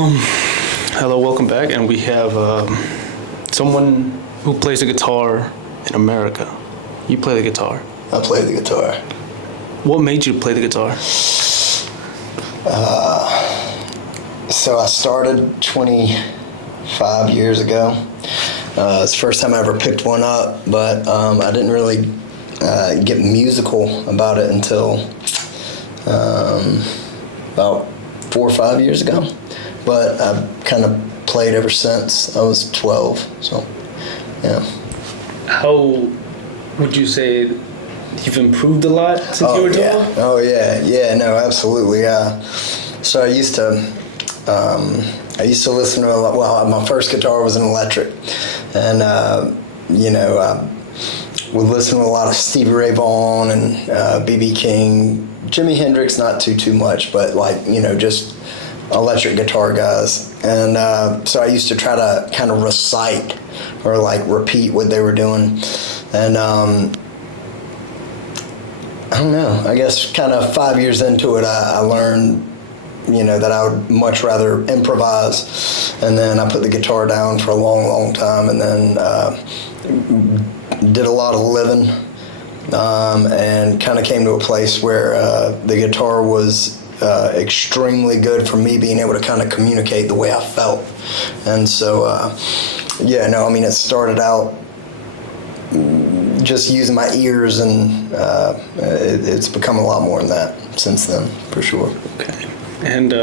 Hello, welcome back, and we have someone who plays the guitar in America. You play the guitar. I play the guitar. What made you play the guitar? So I started 25 years ago. It's the first time I ever picked one up, but I didn't really get musical about it until about 4 or 5 years ago. But I've kind of played ever since I was 12, so yeah. How would you say you've improved a lot since you were 12? Yeah. Oh yeah, no, absolutely. So I used to listen to a lot. Well, my first guitar was an electric, and I would listen to a lot of Stevie Ray Vaughan and B.B. King, Jimi Hendrix, not too much, but just electric guitar guys. And so I used to try to kind of recite or repeat what they were doing. And I don't know, I guess kind of 5 years into it, I learned, that I would much rather improvise. And then I put the guitar down for a long time, and then did a lot of living, and kind of came to a place where the guitar was extremely good for me being able to kind of communicate the way I felt. And so, it started out just using my ears, and it's become a lot more than that since then, for sure. Okay. And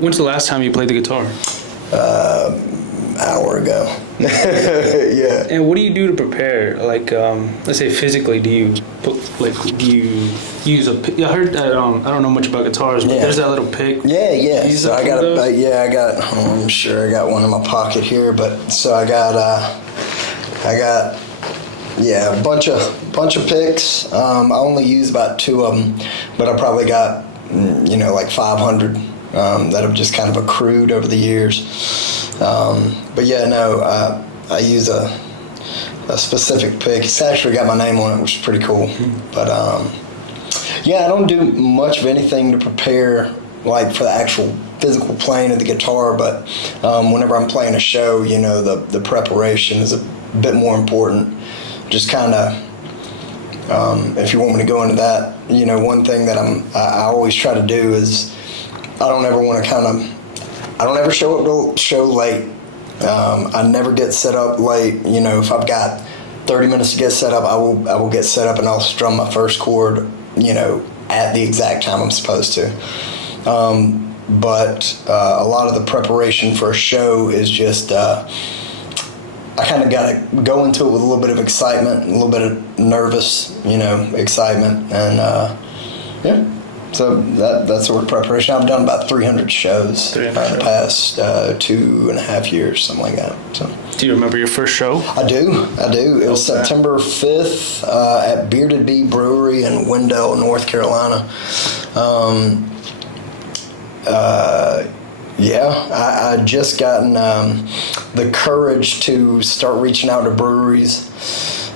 when's the last time you played the guitar? Hour ago. Yeah. And what do you do to prepare? Let's say physically, do you use a pick? I heard that, I don't know much about guitars, but there's that little pick. Yeah. So I got I'm sure I got one in my pocket here, but so I got a bunch of picks. I only use about 2 of them, but I probably got 500 that have just kind of accrued over the years. I use a specific pick. It's actually got my name on it, which is pretty cool. But I don't do much of anything to prepare for the actual physical playing of the guitar. But whenever I'm playing a show, the preparation is a bit more important. Just kind of, if you want me to go into that, one thing that I always try to do is I don't ever show up to show late. I never get set up late. If I've got 30 minutes to get set up, I will get set up and I'll strum my first chord, at the exact time I'm supposed to. But a lot of the preparation for a show is just, I kind of got to go into it with a little bit of excitement, a little bit of nervous, excitement. And, so that sort of preparation. I've done about 300 shows in the past 2.5 years, something like that. So. Do you remember your first show? I do. It was September 5th at Bearded Bee Brewery in Wendell, North Carolina. I just gotten the courage to start reaching out to breweries.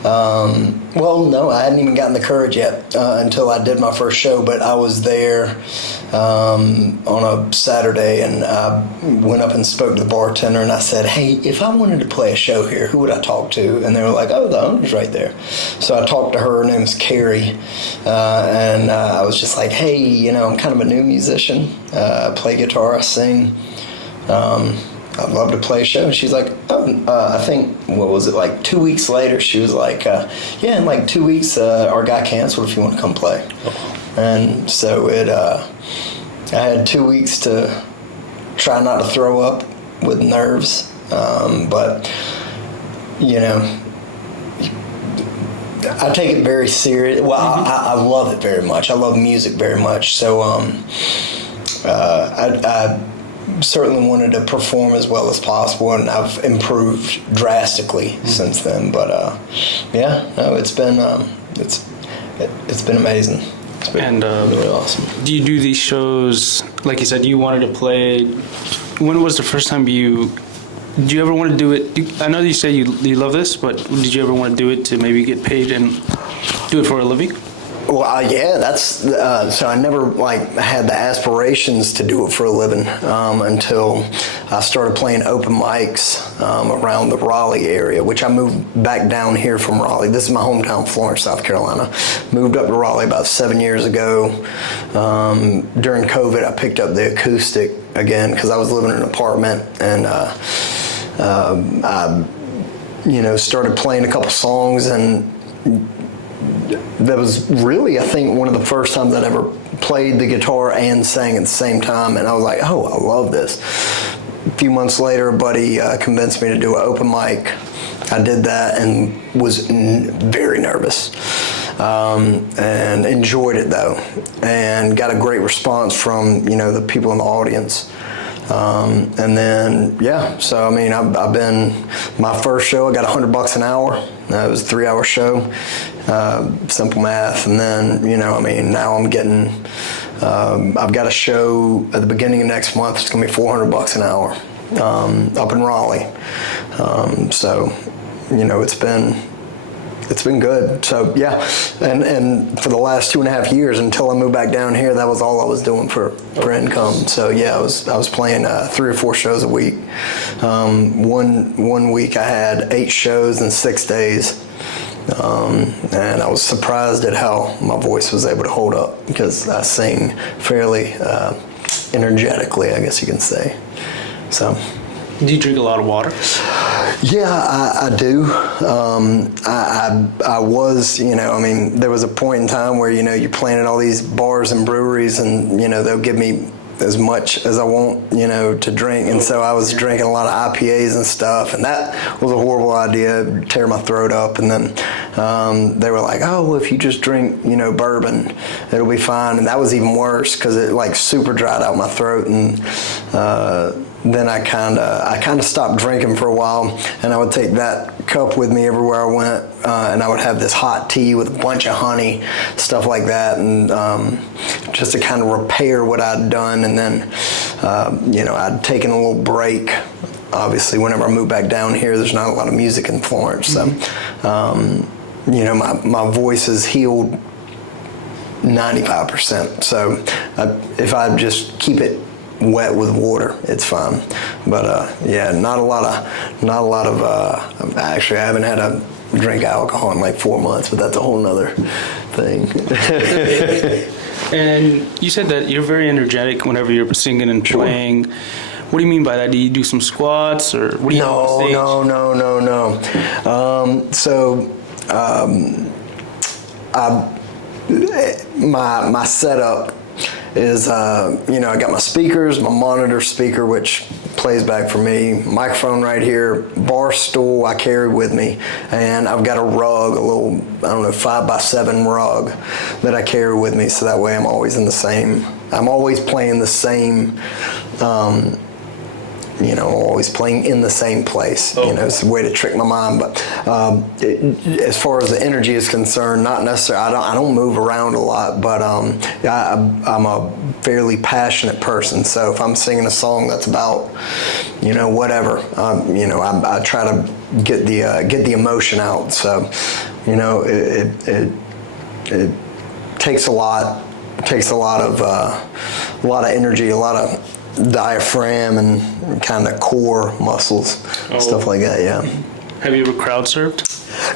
No, I hadn't even gotten the courage yet until I did my first show, but I was there on a Saturday, and I went up and spoke to the bartender, and I said, hey, if I wanted to play a show here, who would I talk to? And they were like, oh, the owner's right there. So I talked to her. Her name is Carrie, and I was just like, hey, I'm kind of a new musician. I play guitar, I sing. I'd love to play a show. And she's like, I think, 2 weeks later, she was like, in 2 weeks, our guy canceled if you want to come play. And so I had 2 weeks to try not to throw up with nerves. But I take it very serious. Well, I love it very much. I love music very much. So I certainly wanted to perform as well as possible, and I've improved drastically since then. But it's been amazing. It's been really awesome. Do you do these shows, like you said, you wanted to play? When was the first time did you ever want to do it? I know you say you love this, but did you ever want to do it to maybe get paid and do it for a living? Well, yeah, that's so I never like had the aspirations to do it for a living until I started playing open mics around the Raleigh area, which I moved back down here from Raleigh. This is my hometown, Florence, South Carolina. Moved up to Raleigh about 7 years ago. During COVID, I picked up the acoustic again because I was living in an apartment, and I, started playing a couple songs, and that was really, I think, one of the first times I'd ever played the guitar and sang at the same time, and I was like, oh, I love this. A few months later, a buddy convinced me to do an open mic. I did that and was very nervous, and enjoyed it though, and got a great response from the people in the audience. And then, so I mean, I've been, my first show, I got $100 an hour. It was a 3-hour show, simple math. And then, now I'm getting, I've got a show at the beginning of next month. It's gonna be $400 an hour, up in Raleigh. So, it's been good. So and for the last 2.5 years until I moved back down here, that was all I was doing for income. So I was playing 3 or 4 shows a week. One week I had 8 shows in 6 days, and I was surprised at how my voice was able to hold up because I sing fairly energetically, I guess you can say. So. Do you drink a lot of water? Yeah, I do. I was, there was a point in time where, you're playing at all these bars and breweries and, they'll give me as much as I want, to drink. And so I was drinking a lot of IPAs and stuff, and that was a horrible idea. It'd tear my throat up. And then they were like, oh, well, if you just drink, bourbon, it'll be fine. And that was even worse because it like super dried out my throat. And then I kind of stopped drinking for a while, and I would take that cup with me everywhere I went, and I would have this hot tea with a bunch of honey, stuff like that, and just to kind of repair what I'd done. And then, I'd taken a little break. Obviously, whenever I moved back down here, there's not a lot of music in Florence, so my voice is healed 95%. So if I just keep it wet with water, it's fine. But not a lot of actually I haven't had a drink alcohol in like 4 months, but that's a whole nother thing. And you said that you're very energetic whenever you're singing and playing. What do you mean by that? Do you do some squats, or what do you do on stage? No. My setup is, I got my speakers, my monitor speaker, which plays back for me, microphone right here, bar stool I carry with me, and I've got a rug, a little, 5x7 rug that I carry with me, so that way I'm always playing the same, always playing in the same place. It's a way to trick my mind. But as far as the energy is concerned, not necessarily. I don't move around a lot, but I'm a fairly passionate person. So if I'm singing a song that's about, whatever, I try to get the emotion out. So, it takes a lot. It takes a lot of energy, a lot of diaphragm and kind of core muscles, stuff like that. Yeah. Have you ever crowd surfed?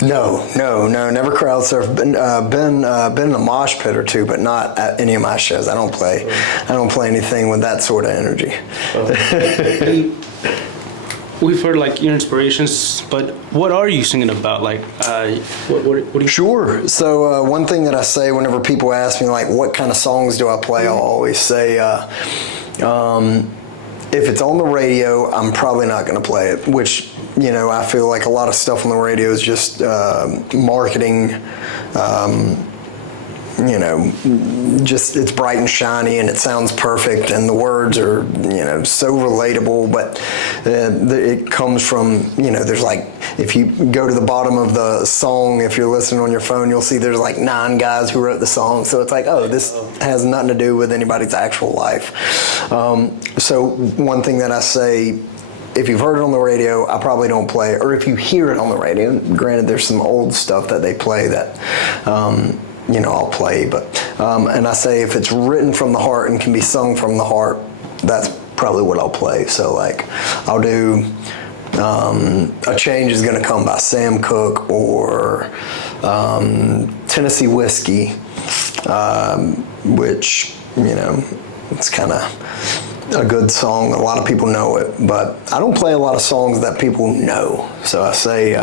No, never crowd surfed. Been in a mosh pit or two, but not at any of my shows. I don't play anything with that sort of energy. We've heard like your inspirations, but what are you singing about? Like, what do you? Sure. So one thing that I say whenever people ask me like, what kind of songs do I play, I'll always say, if it's on the radio, I'm probably not going to play it, which, I feel like a lot of stuff on the radio is just marketing, just it's bright and shiny and it sounds perfect and the words are, so relatable, but it comes from, there's like, if you go to the bottom of the song, if you're listening on your phone, you'll see there's like 9 guys who wrote the song. So it's like, this has nothing to do with anybody's actual life. So one thing that I say, if you've heard it on the radio, I probably don't play it. Or if you hear it on the radio, granted there's some old stuff that they play that I'll play. But and I say if it's written from the heart and can be sung from the heart, that's probably what I'll play. So like I'll do A Change Is Gonna Come by Sam Cooke, or Tennessee Whiskey, which, it's kind of a good song. A lot of people know it, but I don't play a lot of songs that people know. So I say,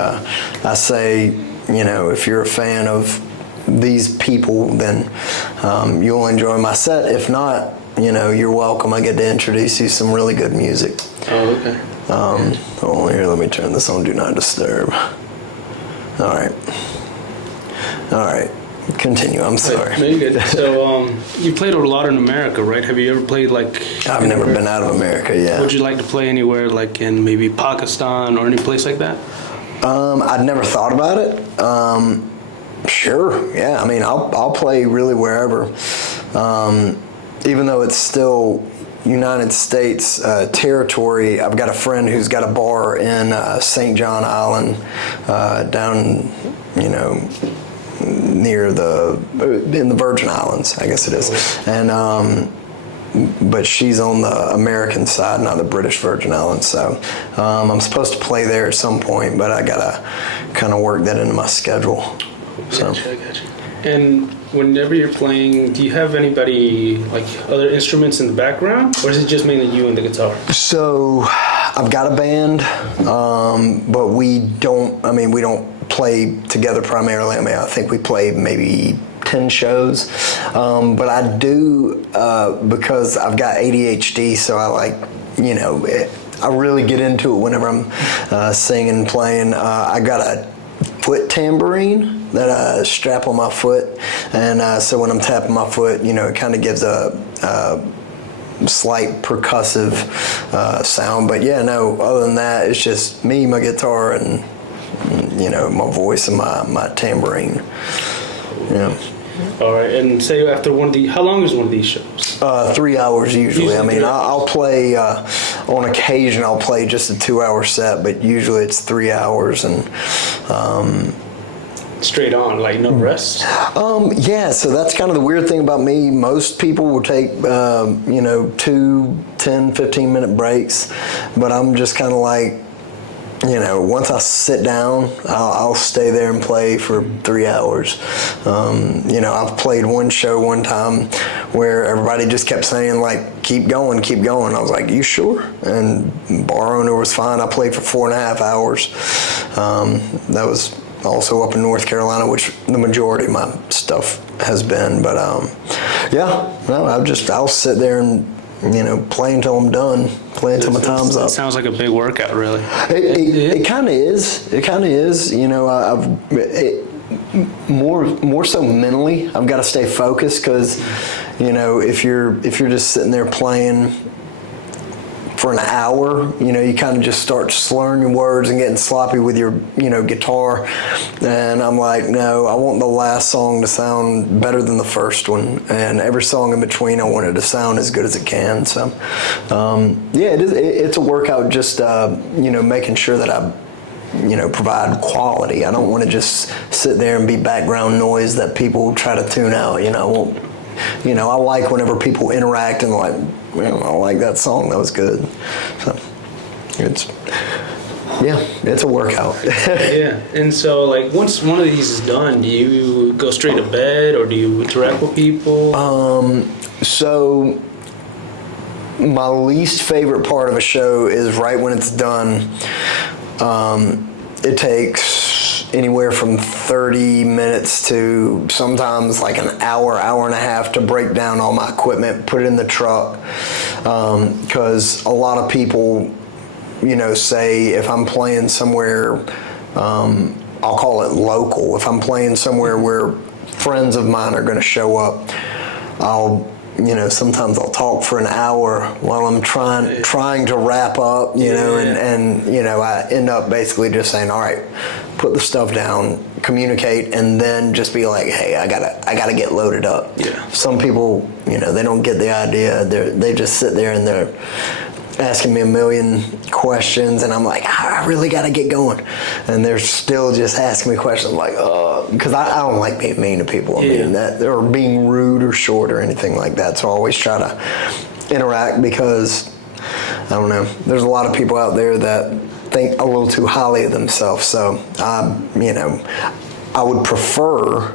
if you're a fan of these people, then you'll enjoy my set. If not, you're welcome. I get to introduce you some really good music. Oh, okay. Oh, here, let me turn this on Do Not Disturb. All right. Continue. I'm sorry. No, you're good. So, you played a lot in America, right? Have you ever played like? I've never been out of America. Yeah. Would you like to play anywhere, like in maybe Pakistan or any place like that? I'd never thought about it. Sure. Yeah. I mean, I'll play really wherever. Even though it's still United States territory, I've got a friend who's got a bar in St. John Island, down, near in the Virgin Islands, I guess it is. And but she's on the American side, not the British Virgin Islands. So I'm supposed to play there at some point, but I gotta kind of work that into my schedule. So. Gotcha. And whenever you're playing, do you have anybody, like other instruments in the background, or is it just mainly you and the guitar? So I've got a band, but we don't play together primarily. I mean, I think we play maybe 10 shows, but I do, because I've got ADHD, so I like, I really get into it whenever I'm singing and playing. I got a foot tambourine that I strap on my foot, and so when I'm tapping my foot, it kind of gives a slight percussive sound. But yeah, no, other than that, it's just me, my guitar, and my voice and my tambourine. Yeah. All right, and say after how long is one of these shows? 3 hours usually. I mean, 3 hours. I'll play, on occasion I'll play just a 2-hour set, but usually it's 3 hours. And straight on, like no rest? Yeah, so that's kind of the weird thing about me. Most people will take, 2, 10, 15-minute breaks, but I'm just kind of like, once I sit down, I'll stay there and play for 3 hours. I've played one show one time where everybody just kept saying, like, keep going. I was like, you sure? And bar owner was fine. I played for 4.5 hours. That was also up in North Carolina, which the majority of my stuff has been. But I'll sit there and play until I'm done, play until my time's up. It sounds like a big workout, really. It kind of is. It kind of is. More so mentally, I've got to stay focused, because, if you're just sitting there playing for an hour, you kind of just start slurring your words and getting sloppy with your, guitar. And I'm like, no, I want the last song to sound better than the first one. And every song in between, I want it to sound as good as it can. So, it's a workout, just, making sure that I, provide quality. I don't want to just sit there and be background noise that people try to tune out. I like whenever people interact and like, I like that song, that was good. So it's a workout. Yeah, and so like once one of these is done, do you go straight to bed or do you interact with people? So my least favorite part of a show is right when it's done. It takes anywhere from 30 minutes to sometimes like an hour and a half to break down all my equipment, put it in the truck. Because a lot of people, say if I'm playing somewhere, I'll call it local. If I'm playing somewhere where friends of mine are going to show up, sometimes I'll talk for an hour while I'm trying to wrap up, and I end up basically just saying, all right, put the stuff down, communicate, and then just be like, hey, I gotta get loaded up. Yeah. Some people, they don't get the idea. They just sit there and asking me a million questions, and I'm like, I really got to get going. And they're still just asking me questions. I'm like, because I don't like being mean to people. I mean, that, or being rude or short or anything like that. So I always try to interact because, I don't know, there's a lot of people out there that think a little too highly of themselves. So, you know, I would prefer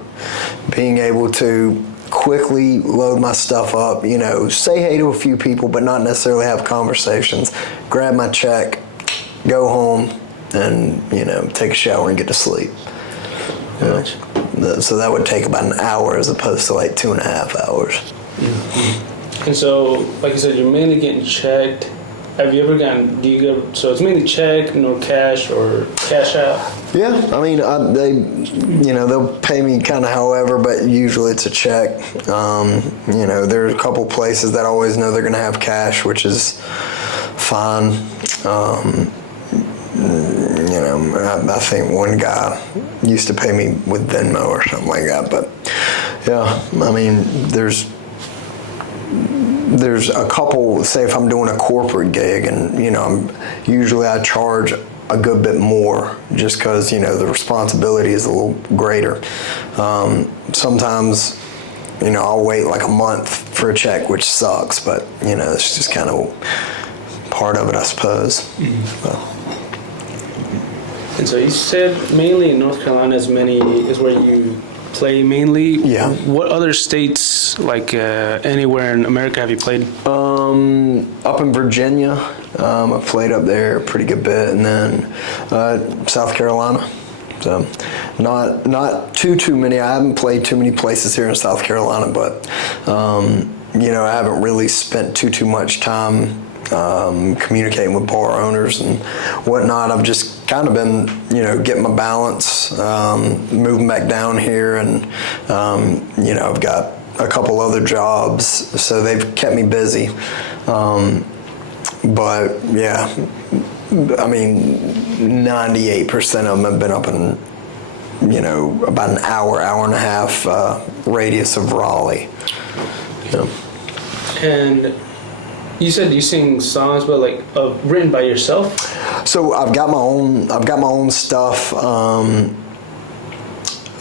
being able to quickly load my stuff up, you know, say hey to a few people, but not necessarily have conversations, grab my check, go home, and, you know, take a shower and get to sleep. You know? So that would take about an hour as opposed to like 2.5 hours. Mm-hmm. And so, like you said, you're mainly getting checked. Have you ever gotten, so it's mainly check, no cash or cash out? Yeah, I mean, they, you know, they'll pay me kind of however, but usually it's a check. You know, there's a couple places that always know they're going to have cash, which is fine. You know, I think one guy used to pay me with Venmo or something like that, but yeah, I mean, there's a couple, say if I'm doing a corporate gig and, you know, usually I charge a good bit more just because, you know, the responsibility is a little greater. Sometimes, you know, I'll wait like a month for a check, which sucks, but, you know, it's just kind of part of it, I suppose. Mm-hmm. And so you said mainly in North Carolina is where you play mainly. Yeah. What other states, like anywhere in America, have you played? Up in Virginia, I played up there a pretty good bit, and then South Carolina. So not too many. I haven't played too many places here in South Carolina, but you know, I haven't really spent too much time communicating with bar owners and whatnot. I've just kind of been, you know, getting my balance, moving back down here, and you know, I've got a couple other jobs, so they've kept me busy. But yeah, I mean, 98% of them have been up in, you know, about an hour and a half radius of Raleigh. Yeah. And you said you sing songs, but like written by yourself? So I've got my own stuff.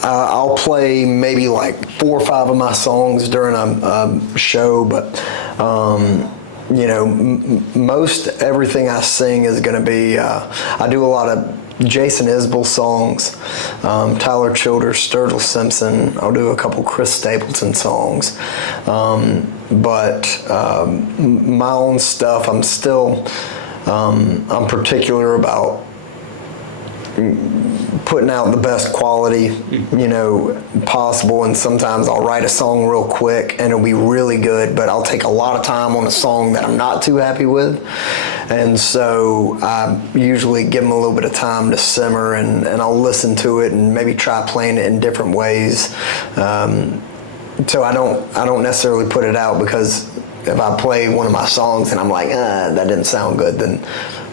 I'll play maybe like 4 or 5 of my songs during a show, but you know, most everything I sing is going to be. I do a lot of Jason Isbell songs, Tyler Childers, Sturgill Simpson. I'll do a couple Chris Stapleton songs, but my own stuff, I'm still. I'm particular about putting out the best quality, you know, possible, and sometimes I'll write a song real quick and it'll be really good, but I'll take a lot of time on a song that I'm not too happy with, and so I usually give them a little bit of time to simmer, and I'll listen to it and maybe try playing it in different ways. So I don't necessarily put it out, because if I play one of my songs and I'm like, that didn't sound good, then,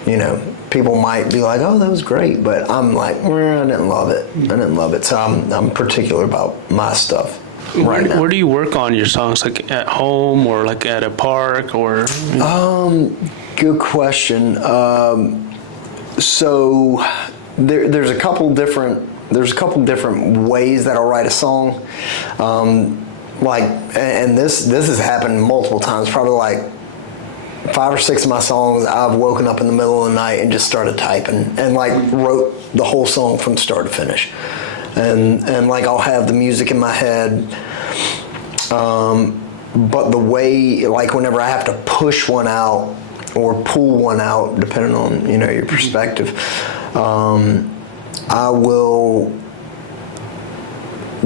you know, people might be like, oh, that was great, but I'm like, I didn't love it. So I'm particular about my stuff right now. Where do you work on your songs? Like at home or like at a park or? Good question. So there's a couple different ways that I'll write a song. Like, and this has happened multiple times, probably like 5 or 6 of my songs, I've woken up in the middle of the night and just started typing and like wrote the whole song from start to finish. And like I'll have the music in my head. But the way, like whenever I have to push one out or pull one out, depending on, you know, your perspective, I will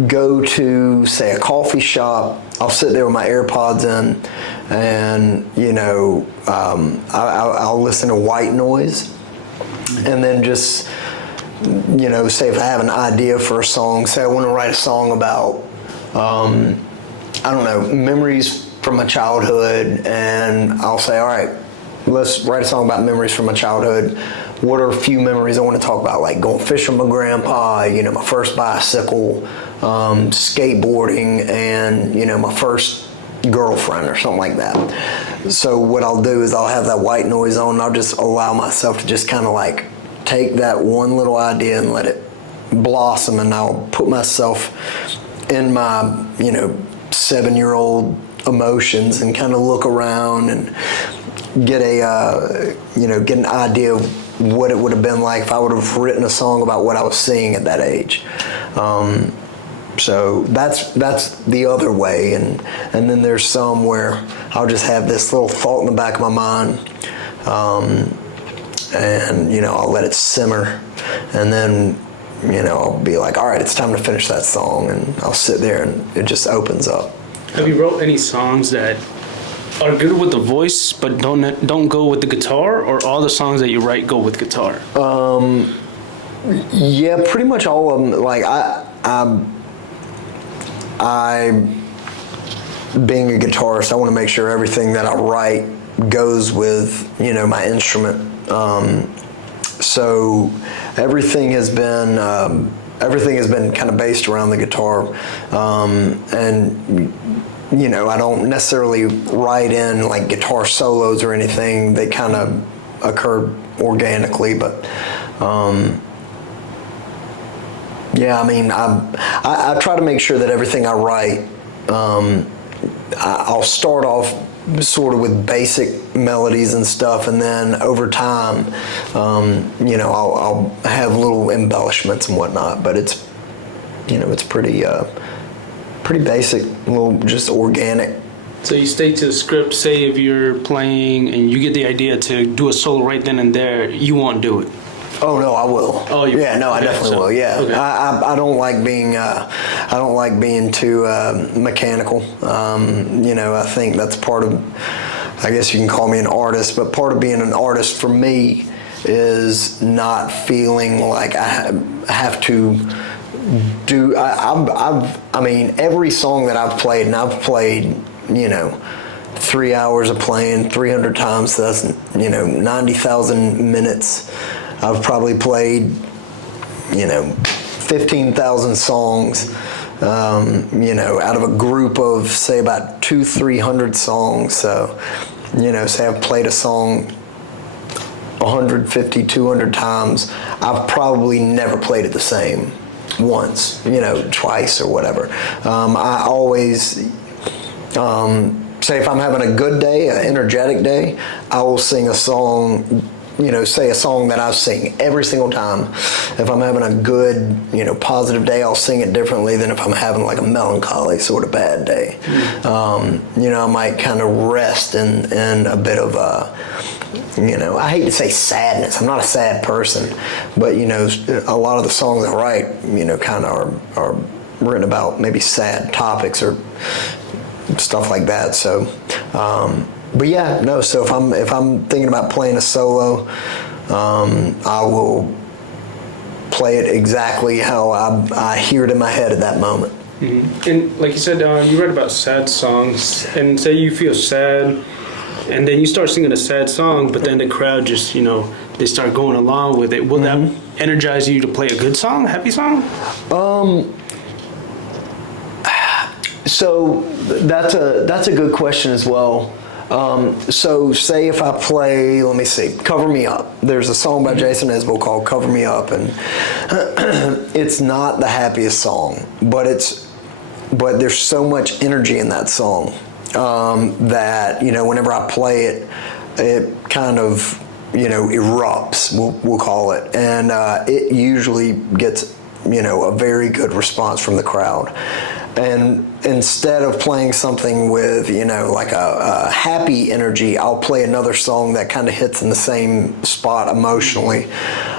go to, say, a coffee shop. I'll sit there with my AirPods in, and, you know, I'll listen to white noise, and then just, you know, say if I have an idea for a song, say I want to write a song about, I don't know, memories from my childhood, and I'll say, all right, let's write a song about memories from my childhood. What are a few memories I want to talk about, like going fishing with my grandpa, you know, my first bicycle, skateboarding, and, you know, my first girlfriend or something like that. So what I'll do is I'll have that white noise on, and I'll just allow myself to just kind of like take that one little idea and let it blossom, and I'll put myself in my 7-year-old emotions and kind of look around and get get an idea of what it would have been like if I would have written a song about what I was seeing at that age. So that's the other way, and then there's some where I'll just have this little thought in the back of my mind, and I'll let it simmer, and then I'll be like, all right, it's time to finish that song, and I'll sit there and it just opens up. Have you wrote any songs that are good with the voice but don't go with the guitar, or all the songs that you write go with guitar? Yeah, pretty much all of them. Like I being a guitarist, I want to make sure everything that I write goes with my instrument. So everything has been kind of based around the guitar, and I don't necessarily write in like guitar solos or anything. They kind of occur organically, but yeah, I mean, I try to make sure that everything I write, I'll start off sort of with basic melodies and stuff, and then over time, I'll have little embellishments and whatnot. But it's pretty basic, little just organic. So you stay to the script. Say if you're playing and you get the idea to do a solo right then and there, you won't do it. Oh no, I will. Oh, you yeah, no, I definitely will. Yeah, okay. I don't like being too mechanical. I think that's part of. I guess you can call me an artist, but part of being an artist for me is not feeling like I have to do. I mean, every song that I've played, and I've played, 3 hours of playing 300 times. So that's 90,000 minutes. I've probably played, 15,000 songs, out of a group of, say, about 200-300 songs. So, say I've played a song 150, 200 times. I've probably never played it the same once, twice or whatever. I always, say if I'm having a good day, an energetic day, I will sing a song, say a song that I sing every single time. If I'm having a good, positive day, I'll sing it differently than if I'm having like a melancholy sort of bad day. I might kind of rest in a bit of I hate to say sadness. I'm not a sad person, but a lot of the songs I write, kind of are written about maybe sad topics or stuff like that. So. But yeah, no. So if I'm thinking about playing a solo, I will play it exactly how I hear it in my head at that moment. Mm-hmm. And like you said, you read about sad songs, and say you feel sad, and then you start singing a sad song, but then the crowd just they start going along with it. Will that energize you to play a good song, a happy song? So that's a good question as well. So say if I play, let me see, Cover Me Up. There's a song by Jason Isbell called Cover Me Up, and it's not the happiest song, but there's so much energy in that song that, whenever I play it, it kind of, erupts, we'll call it. And it usually gets, a very good response from the crowd. And instead of playing something with, like a happy energy, I'll play another song that kind of hits in the same spot emotionally.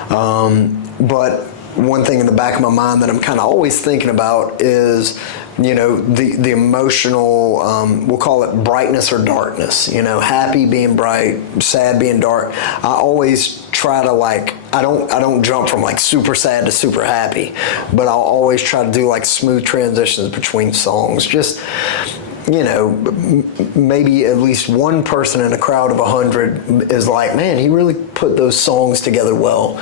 But one thing in the back of my mind that I'm kind of always thinking about is, the emotional, we'll call it brightness or darkness, happy being bright, sad being dark. I always try to I don't jump from super sad to super happy, but I'll always try to do smooth transitions between songs. Just, maybe at least one person in a crowd of 100 is like, man, he really put those songs together well.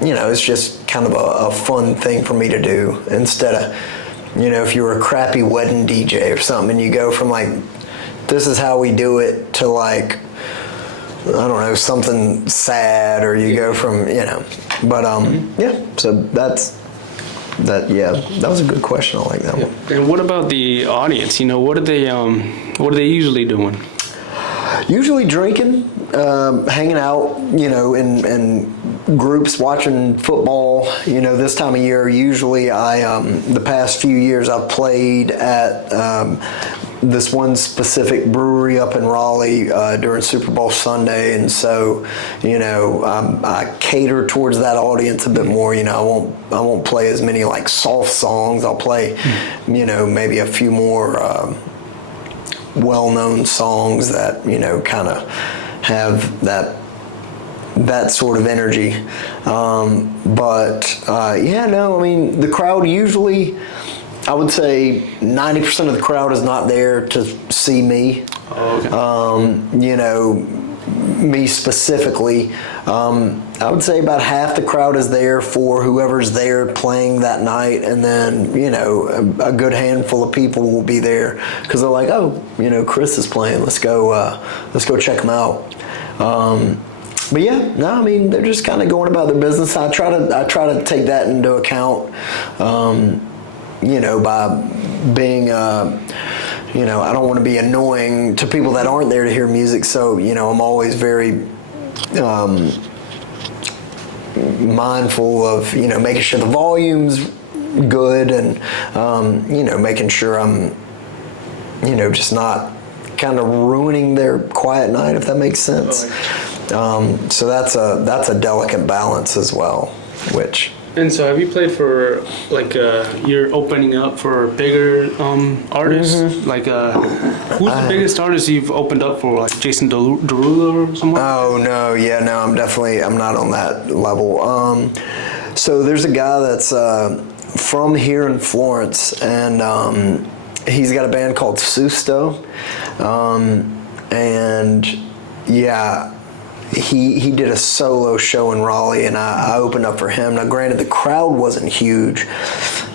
It's just kind of a fun thing for me to do instead of, you know, if you were a crappy wedding DJ or something, and you go from like, this is how we do it, to like, I don't know, something sad, or you go from, you know, but yeah, so that was a good question. I like that one. And what about the audience? You know, what are they usually doing? Usually drinking, hanging out, you know, in groups, watching football. You know, this time of year, usually the past few years I've played at this one specific brewery up in Raleigh during Super Bowl Sunday, and so, you know, I cater towards that audience a bit more. You know, I won't play as many like soft songs. I'll play, you know, maybe a few more well-known songs that, you know, kind of have that sort of energy. Yeah, no, I mean, the crowd usually, I would say 90% of the crowd is not there to see me. Oh, okay. You know, me specifically. I would say about half the crowd is there for whoever's there playing that night, and then, you know, a good handful of people will be there because they're like, oh, you know, Chris is playing. Let's go check him out. But yeah, no, I mean, they're just kind of going about their business. I try to take that into account. You know, by being, you know, I don't want to be annoying to people that aren't there to hear music. So, you know, I'm always very mindful of, you know, making sure the volume's good, and, you know, making sure I'm, you know, just not kind of ruining their quiet night, if that makes sense. So that's a delicate balance as well, which... And so, have you played for like you're opening up for bigger artists? Mm-hmm. Like, who's the biggest artist you've opened up for? Like Jason Derulo or someone? Oh no, yeah, no, I'm not on that level. So there's a guy that's from here in Florence, and he's got a band called Susto, and yeah. He did a solo show in Raleigh, and I opened up for him. Now, granted, the crowd wasn't huge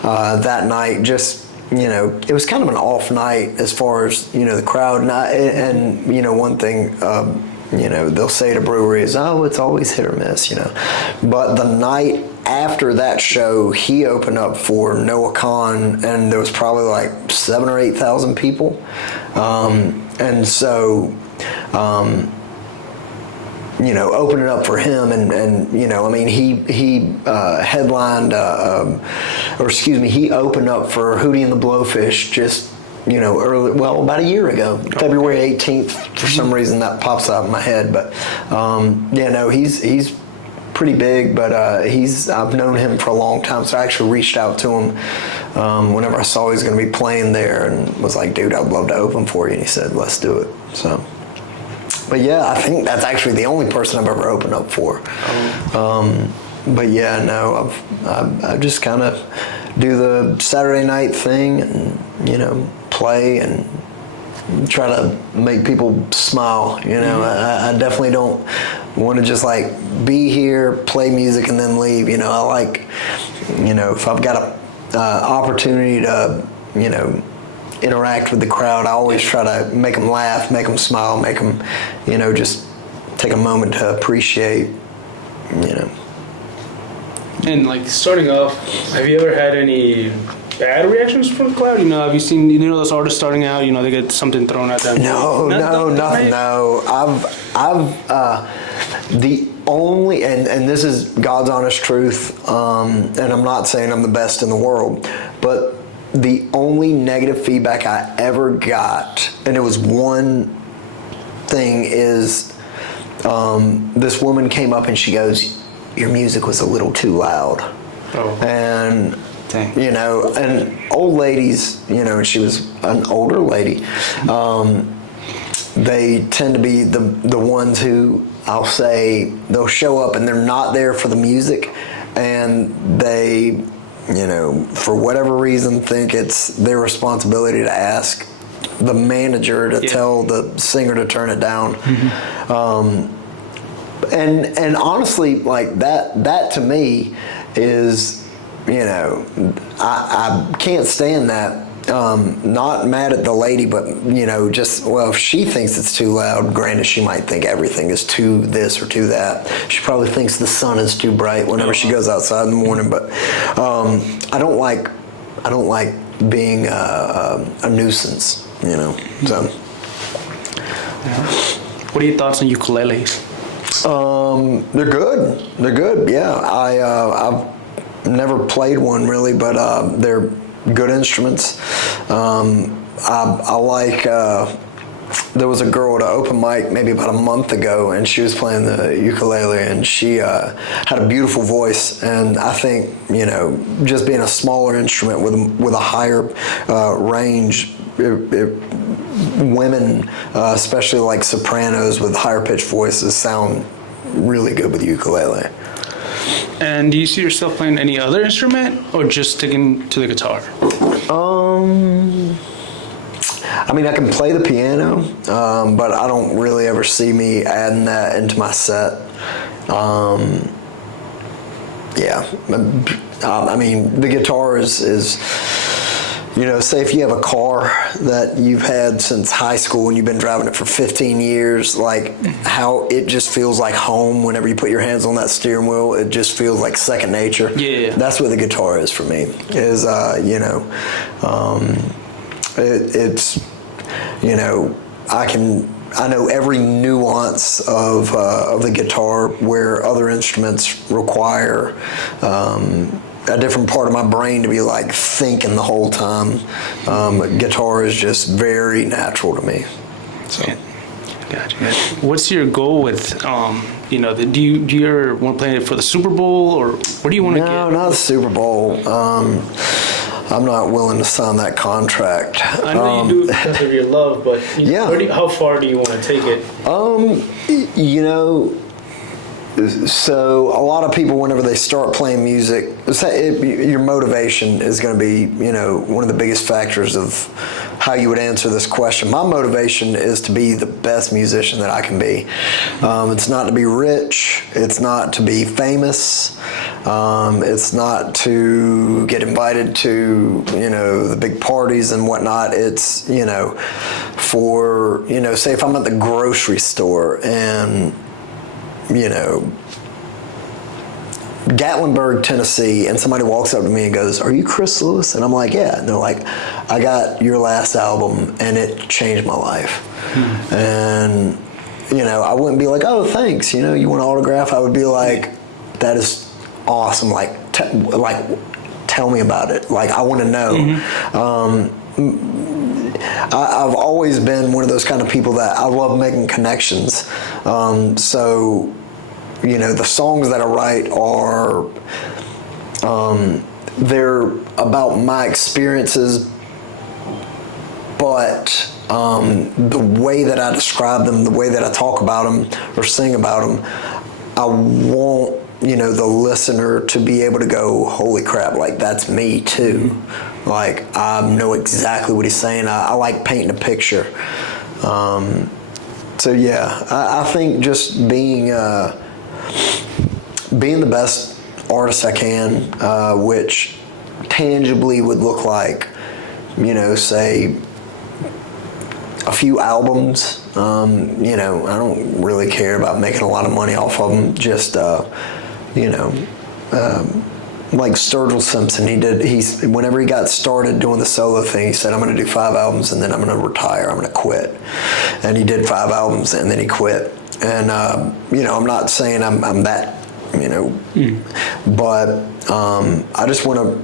that night. Just, you know, it was kind of an off night as far as, you know, the crowd. And you know, one thing, you know, they'll say at a brewery is, oh, it's always hit or miss, you know. But the night after that show, he opened up for Noah Kahan, and there was probably like 7,000 or 8,000 people. And so... you know, opening up for him, and you know, I mean, he headlined, he opened up for Hootie and the Blowfish just, you know, about a year ago, February 18th. For some reason that pops out in my head, but yeah, no, he's pretty big, but I've known him for a long time, so I actually reached out to him whenever I saw he was going to be playing there, and was like, dude, I'd love to open for you, and he said, let's do it. So. But yeah, I think that's actually the only person I've ever opened up for. But yeah, no, I just kind of do the Saturday night thing, and, you know, play and try to make people smile. You know, I definitely don't want to just like be here, play music, and then leave. You know, I like, you know, if I've got a opportunity to, you know, interact with the crowd, I always try to make them laugh, make them smile, make them, you know, just take a moment to appreciate, you know. And like, starting off, have you ever had any bad reactions from the crowd? You know, have you seen, you know, those artists starting out, you know, they get something thrown at them? No, nothing. No, I've the only, and this is God's honest truth, and I'm not saying I'm the best in the world, but the only negative feedback I ever got, and it was one thing, is this woman came up and she goes, your music was a little too loud. Oh. And, dang. you know, and old ladies, you know, she was an older lady, they tend to be the ones who, I'll say, they'll show up and they're not there for the music, and they, you know, for whatever reason, think it's their responsibility to ask the manager to tell the singer to turn it down. And honestly, like that to me is you know, I can't stand that. Not mad at the lady, but, you know, just, well, if she thinks it's too loud, granted, she might think everything is too this or too that. She probably thinks the sun is too bright whenever she goes outside in the morning. But I don't like being a nuisance, you know. So, what are your thoughts on ukuleles? they're good. They're good. Yeah, I've never played one really, but they're good instruments. I like. There was a girl at an open mic maybe about a month ago, and she was playing the ukulele, and she had a beautiful voice. And I think, you know, just being a smaller instrument with a higher range, women, especially like sopranos with higher pitched voices, sound really good with ukulele. And do you see yourself playing any other instrument, or just sticking to the guitar? I mean, I can play the piano, but I don't really ever see me adding that into my set. Yeah, I mean, the guitar is, you know, say if you have a car that you've had since high school and you've been driving it for 15 years, like how it just feels like home whenever you put your hands on that steering wheel. It just feels like second nature. Yeah. That's what the guitar is for me, is, you know, it's, you know, I know every nuance of the guitar, where other instruments require a different part of my brain to be like thinking the whole time. Guitar is just very natural to me. So. Gotcha. What's your goal with, you know, do you want to play it for the Super Bowl, or what do you want to get? No, not the Super Bowl. I'm not willing to sign that contract. I know you do it because of your love, but how far do you want to take it? You know, so a lot of people, whenever they start playing music, your motivation is going to be, you know, one of the biggest factors of how you would answer this question. My motivation is to be the best musician that I can be. It's not to be rich. It's not to be famous. It's not to get invited to, you know, the big parties and whatnot. It's, you know, for, you know, say if I'm at the grocery store and, you know, Gatlinburg, Tennessee, and somebody walks up to me and goes, "Are you Chris Lewis?" And I'm like, "Yeah." And they're like, "I got your last album and it changed my life." And, you know, I wouldn't be like, "Oh, thanks. You know, you want an autograph?" I would be like, "That is awesome. Like, tell me about it. Like, I want to know." I've always been one of those kind of people that I love making connections. So, you know, the songs that I write are, they're about my experiences, but the way that I describe them, the way that I talk about them or sing about them, I want, you know, the listener to be able to go, "Holy crap, like that's me too." Like, I know exactly what he's saying. I like painting a picture. So yeah, I think just being the best artist I can, which tangibly would look like, you know, say a few albums. You know, I don't really care about making a lot of money off of them. Just, you know, like Sturgill Simpson, whenever he got started doing the solo thing, he said, "I'm going to do 5 albums and then I'm going to retire. I'm going to quit." And he did 5 albums and then he quit. And, you know, I'm not saying I'm that, you know, but I just want to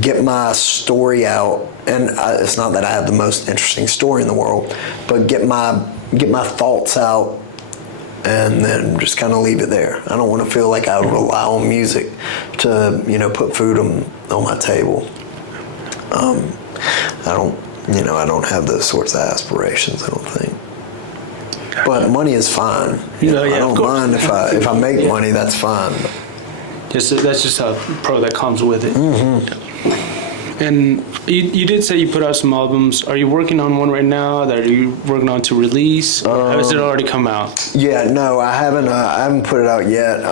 get my story out. And it's not that I have the most interesting story in the world, but get my thoughts out and then just kind of leave it there. I don't want to feel like I rely on music to, you know, put food on my table. I don't have those sorts of aspirations, I don't think. But money is fine. I don't mind if I make money, that's fine. That's just a pro that comes with it. And you did say you put out some albums. Are you working on one right now that you working on to release, or has it already come out? Yeah, no, I haven't put it out yet.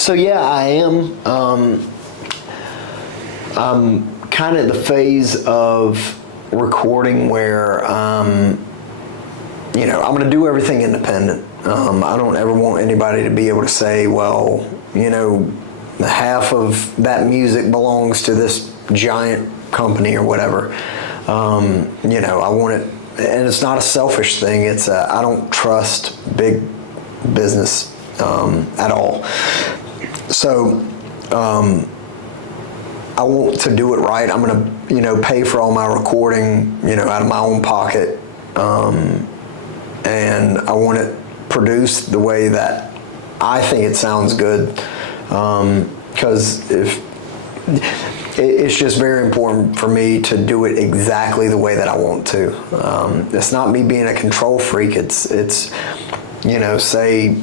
So yeah, I am. kind of at the phase of recording where, you know, I'm going to do everything independent. I don't ever want anybody to be able to say, well, you know, half of that music belongs to this giant company or whatever. You know, I want it, and it's not a selfish thing. It's I don't trust big business at all. So I want to do it right. I'm going to, you know, pay for all my recording, you know, out of my own pocket. And I want it produced the way that I think it sounds good. Because it's just very important for me to do it exactly the way that I want to. It's not me being a control freak. It's you know, say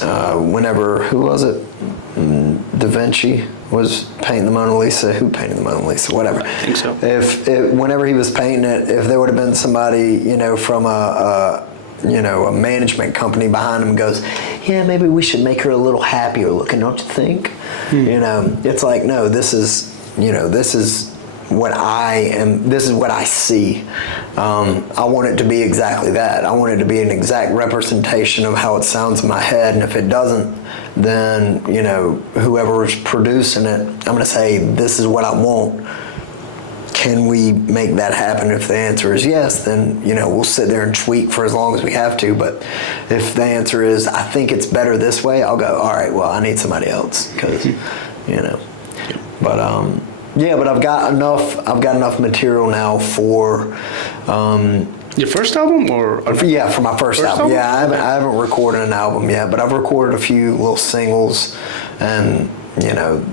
whenever, who was it? Da Vinci was painting the Mona Lisa. Who painted the Mona Lisa? Whatever. I think so. Whenever he was painting it, if there would have been somebody, you know, from a management company behind him goes, yeah, maybe we should make her a little happier looking, don't you think? You know, it's like, no, this is what I am, this is what I see. I want it to be exactly that. I want it to be an exact representation of how it sounds in my head, and if it doesn't, then, you know, whoever's producing it, I'm going to say, this is what I want. Can we make that happen? If the answer is yes, then, you know, we'll sit there and tweak for as long as we have to. But if the answer is, I think it's better this way, I'll go, all right, well, I need somebody else, because, you know. But yeah, but I've got enough material now for Your first album, or yeah, for my first album. Yeah, I haven't recorded an album yet, but I've recorded a few little singles, and, you know,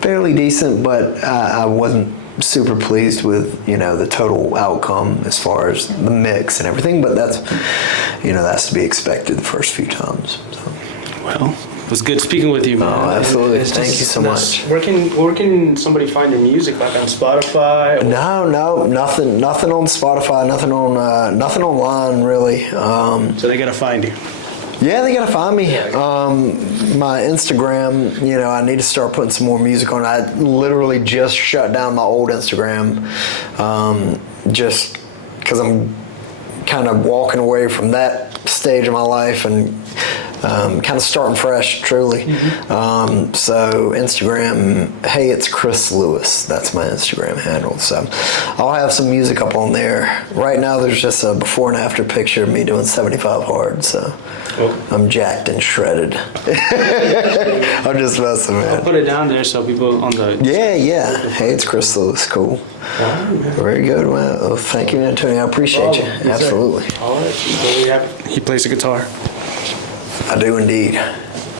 fairly decent, but I wasn't super pleased with, you know, the total outcome as far as the mix and everything. But that's, you know, that's to be expected the first few times. So. Well, it was good speaking with you, man. Oh, absolutely. It's Thank just you so much. Where can somebody find your music? Like on Spotify? Or? No, nothing on Spotify, nothing online really. So they gotta find you. Yeah, they gotta find me. My Instagram, you know, I need to start putting some more music on. I literally just shut down my old Instagram, just because I'm kind of walking away from that stage of my life and kind of starting fresh, truly. So Instagram, hey, it's Chris Lewis. That's my Instagram handle. So I'll have some music up on there. Right now, there's just a before and after picture of me doing 75 hard. So I'm jacked and shredded. I'm just messing, man. I'll put it down there so people on the... Yeah. Hey, it's Chris Lewis. Cool. Very good, man. Well, thank you, Antonio. I appreciate you. Absolutely. All right. So he plays the guitar. I do indeed.